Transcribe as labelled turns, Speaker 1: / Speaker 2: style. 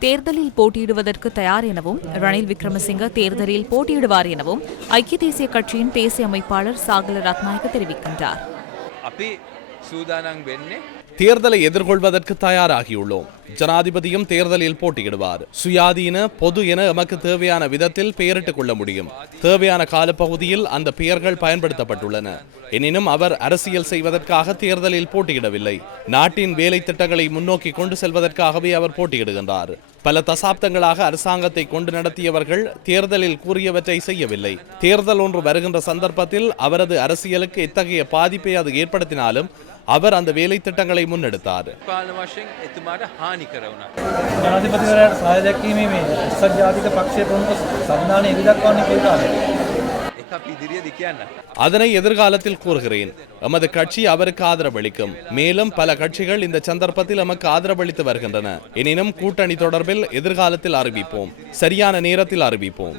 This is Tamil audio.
Speaker 1: தேர்தலில் போட்டியிடுவதற்கு தயார் எனவும் ரணில் விக்ரமசிங்க தேர்தலில் போட்டியிடுவார் எனவும் ஐக்கிய தேசிய கட்சியின் தேசிய அமைப்பாளர் சாகல ரத்நாயக தெரிவிக்கின்றார்.
Speaker 2: தேர்தலை எதிர்கொள்வதற்கு தயாராகியுள்ளோம். ஜனாதிபதியும் தேர்தலில் போட்டியிடுவார். சுயாதீன பொது என எமக்கு தேவையான விதத்தில் பெயரிட்டுக் கொள்ள முடியும். தேவையான காலப்பகுதியில் அந்த பெயர்கள் பயன்படுத்தப்பட்டுள்ளன. எனினும் அவர் அரசியல் செய்வதற்காக தேர்தலில் போட்டியிடவில்லை. நாட்டின் வேலை திட்டங்களை முன்னோக்கி கொண்டு செல்வதற்காகவே அவர் போட்டியிடுகின்றார். பல தசாப்தங்களாக அரசாங்கத்தை கொண்டு நடத்தியவர்கள் தேர்தலில் கூறியவற்றை செய்யவில்லை. தேர்தல் ஒன்று வருகின்ற சந்தர்ப்பத்தில் அவரது அரசியலுக்கு இத்தகைய பாதிப்பை அது ஏற்படுத்தினாலும் அவர் அந்த வேலை திட்டங்களை முன்னெடுத்தார். அதனை எதிர்காலத்தில் கூறுகிறேன். எமது கட்சி அவருக்கு ஆதரவளிக்கும். மேலும் பல கட்சிகள் இந்த சந்தர்ப்பத்தில் நமக்கு ஆதரவளித்து வருகின்றன. எனினும் கூட்டணி தொடர்பில் எதிர்காலத்தில் அறிவிப்போம். சரியான நேரத்தில் அறிவிப்போம்.